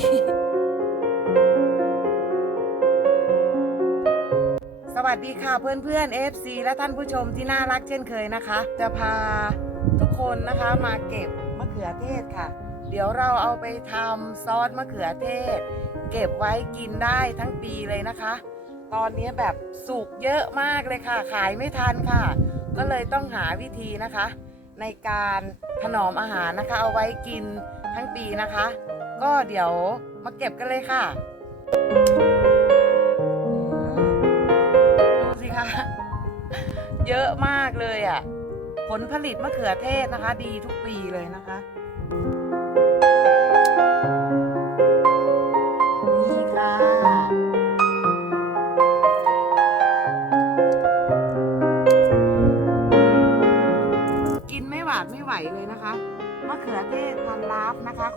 สวัสดีค่ะเพื่อนๆ FC และท่านผู้ชมที่น่ารักเช่นเคยนะคะ จะพาทุกคนนะคะมาเก็บมะเขือเทศค่ะ เดี๋ยวเราเอาไปทำซอสมะเขือเทศ เก็บไว้กินได้ทั้งปีเลยนะคะ ตอนนี้แบบสุกเยอะมากเลยค่ะ ขายไม่ทันค่ะ ก็เลยต้องหาวิธีนะคะ ในการถนอมอาหารนะคะ เอาไว้กินทั้งปีนะคะ ก็เดี๋ยวมาเก็บกันเลยค่ะดูสิคะเยอะมากเลยอะ ผลผลิตมะเขือเทศนะคะ ดีทุกปีเลยนะคะ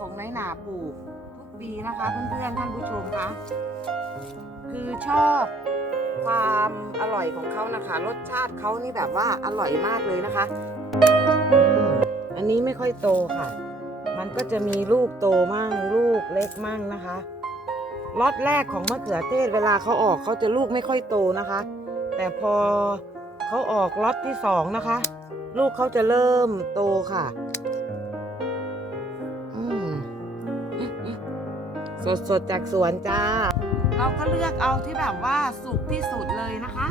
ของน้อยหนาปลูกทุกปีนะคะเพื่อนๆท่านผู้ชมคะคือชอบความอร่อยของเขานะคะ รสชาติเขานี่แบบว่าอร่อยมากเลยนะคะ อันนี้ไม่ค่อยโตค่ะ มันก็จะมีลูกโตมั่งลูกเล็กมั่งนะคะล็อตแรกของมะเขือเทศเวลาเขาออกเขาจะลูกไม่ค่อยโตนะคะ แต่พอเขาออกล็อตที่สองนะคะ ลูกเขาจะเริ่มโตค่ะ สดสดๆจากสวนจ้า เราก็เลือกเอาที่แบบว่าสุกที่สุดเลยนะคะ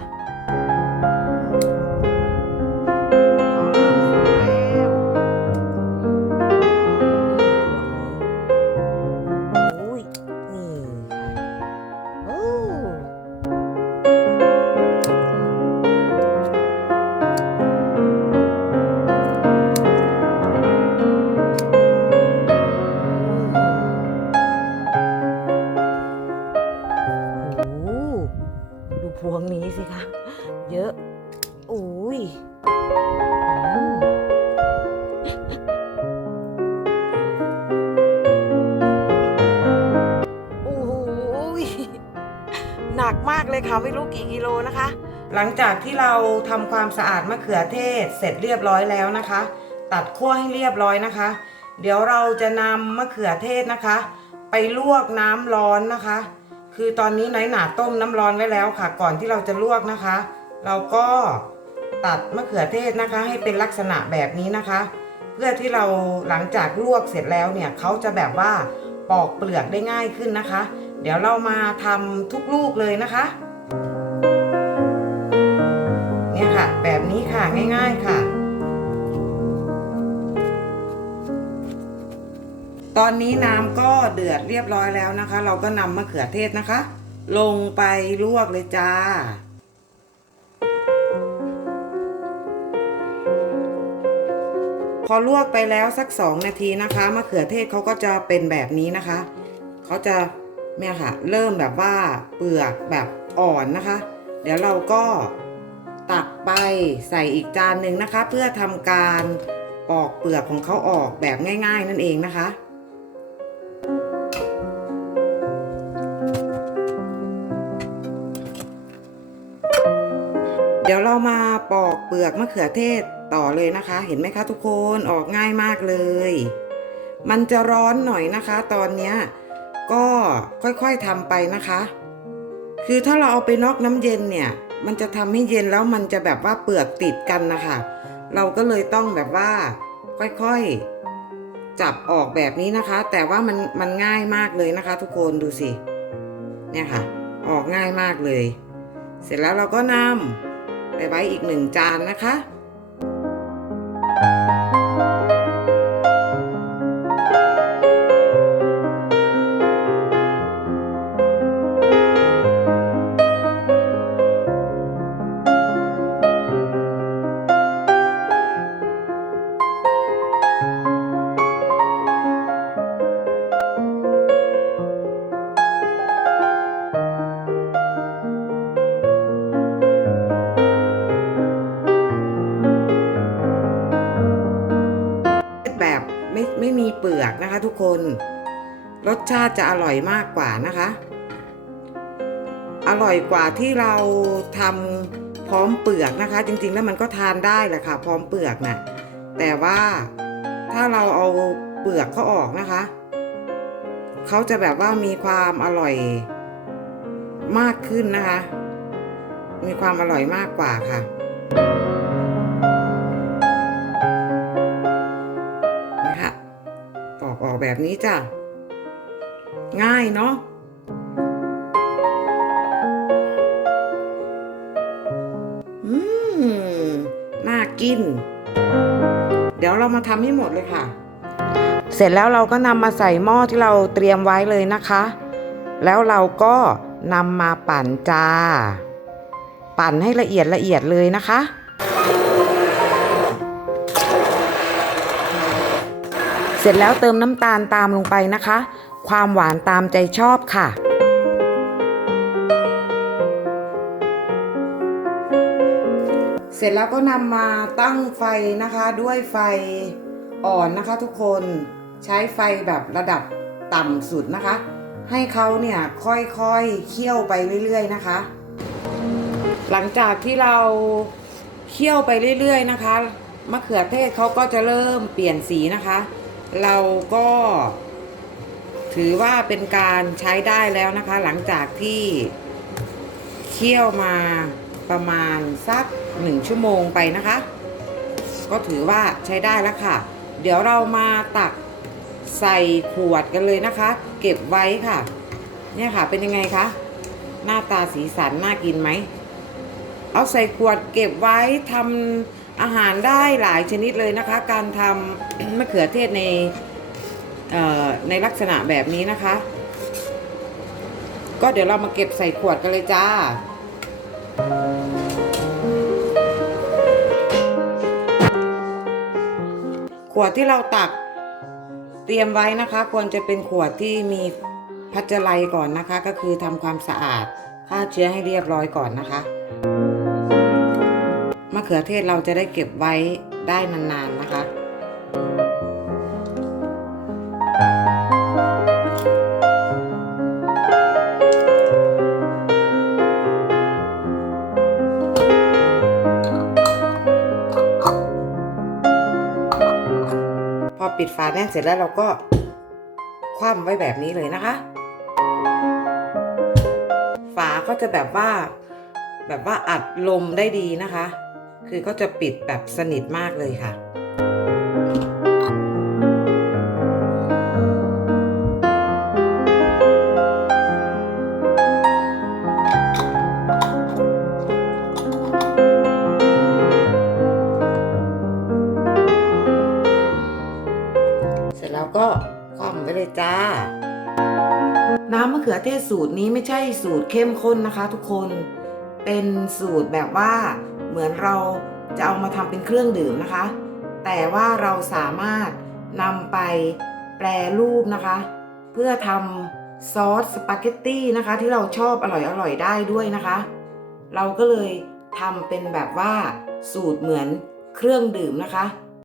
พวงนี้สิคะ เยอะ อุ้ยโอ้โหหนักมากเลยค่ะ ไม่รู้กี่กิโลนะคะ หลังจากที่เราทำความสะอาดมะเขือเทศเสร็จเรียบร้อยแล้วนะคะ ตัดขั้วให้เรียบร้อยนะคะ เดี๋ยวเราจะนำมะเขือเทศนะคะ ไปลวกน้ำร้อนนะคะ คือตอนนี้น้อยหนาต้มน้ำร้อนไว้แล้วค่ะ ก่อนที่เราจะลวกนะคะ เราก็ตัดมะเขือเทศนะคะ ให้เป็นลักษณะแบบนี้นะคะ เพื่อที่เราหลังจากลวกเสร็จแล้วเนี่ยเขาจะแบบว่าปอกเปลือกได้ง่ายขึ้นนะคะ เดี๋ยวเรามาทำทุกลูกเลยนะคะเนี่ยค่ะ แบบนี้ค่ะง่าย ๆค่ะ ตอนนี้น้ำก็เดือดเรียบร้อยแล้วนะคะ เราก็นำมะเขือเทศนะคะ ลงไปลวกเลยจ้า พอลวกไปแล้วสักสองนาทีนะคะมะเขือเทศเขาก็จะเป็นแบบนี้นะคะเขาจะเนี่ยค่ะ เริ่มแบบว่าเปลือกแบบอ่อนนะคะ เดี๋ยวเราก็ตักไปใส่อีกจานหนึ่งนะคะ เพื่อทำการปอกเปลือกของเขาออกแบบง่าย ๆ นั่นเองนะคะ ลือกมะเขือเทศต่อเลยนะคะ เห็นไหมคะทุกคนออกง่ายมากเลย มันจะร้อนหน่อยนะคะ ตอนเนี้ยก็ค่อยๆทำไปนะคะ คือถ้าเราเอาไปนอกน้ำเย็นเนี่ย มันจะทำให้เย็นแล้วมันจะแบบว่าเปลือกติดกันนะคะ เราก็เลยต้องแบบว่า ค่อยๆ จับออกแบบนี้นะคะ แต่ว่ามันมันง่ายมากเลยนะคะ ทุกคนดูสิ เนี่ยค่ะ ออกง่ายมากเลย เสร็จแล้วเราก็นำ ไปไว้อีกหนึ่งจานนะคะ ม่ไม่มีเปลือกนะคะทุกคน รสชาติจะอร่อยมากกว่านะคะ อร่อยกว่าที่เราทำพร้อมเปลือกนะคะ จริงๆแล้วมันก็ทานได้แหละค่ะ พร้อมเปลือกนะ่ะแต่ว่าถ้าเราเอาเปลือกเขาออกนะคะ เขาจะแบบว่ามีความอร่อยมากขึ้นนะคะ มีความอร่อยมากกว่าค่ะ แบบนี้จ้ะ ง่ายเนาะอืม น่ากิน เดี๋ยวเรามาทำให้หมดเลยค่ะ เสร็จแล้วเราก็นำมาใส่หม้อที่เราเตรียมไว้เลยนะคะ แล้วเราก็นำมาปั่นจ้า ปั่นให้ละเอียดละเอียดเลยนะคะ เสร็จแล้วเติมน้ำตาลตามลงไปนะคะ ความหวานตามใจชอบค่ะเสร็จแล้วก็นำมาตั้งไฟนะคะด้วยไฟอ่อนนะคะทุกคนใช้ไฟแบบระดับต่ำสุดนะคะ ให้เขาเนี่ยค่อยๆเคี่ยวไปเรื่อยๆนะคะ หลังจากที่เราเคี่ยวไปเรื่อยๆนะคะ มะเขือเทศเขาก็จะเริ่มเปลี่ยนสีนะคะ เราก็ถือว่าเป็นการใช้ได้แล้วนะคะ หลังจากที่เคี่ยวมาประมาณสักหนึ่งชั่วโมงไปนะคะ ก็ถือว่าใช้ได้แล้วค่ะ เดี๋ยวเรามาตักใส่ขวดกันเลยนะคะ เก็บไว้ค่ะ เนี่ยค่ะเป็นยังไงคะหน้าตาสีสันน่ากินไหม เอาใส่ขวดเก็บไว้ทำ อาหารได้หลายชนิดเลยนะคะ การทำมะเขือเทศในในลักษณะแบบนี้นะคะ ก็เดี๋ยวเรามาเก็บใส่ขวดกันเลยจ้าขวดที่เราตักเตรียมไว้นะคะ ควรจะเป็นขวดที่มีพัชไลก่อนนะคะ ก็คือทำความสะอาดฆ่าเชื้อให้เรียบร้อยก่อนนะคะะเขือเทศเราจะได้เก็บไว้ได้นานๆนะคะ พอปิดฝาแน่นเสร็จแล้วเราก็คว่ำไว้แบบนี้เลยนะคะ ฝาก็จะแบบว่าแบบว่าอัดลมได้ดีนะคะ คือก็จะปิดแบบสนิทมากเลยค่ะ เสร็จแล้วก็คว่ำไว้เลยจ้า น้ำมะเขือเทศสูตรนี้ไม่ใช่สูตรเข้มข้นนะคะทุกคน เป็นสูตรแบบว่า เหมือนเราจะเอามาทำเป็นเครื่องดื่มนะคะ แต่ว่าเราสามารถนำไปแปรรูปนะคะ เพื่อทำซอสสปาเกตตี้นะคะ ที่เราชอบอร่อยอร่อยได้ด้วยนะคะ เราก็เลยทำเป็นแบบว่าสูตรเหมือนเครื่องดื่มนะคะ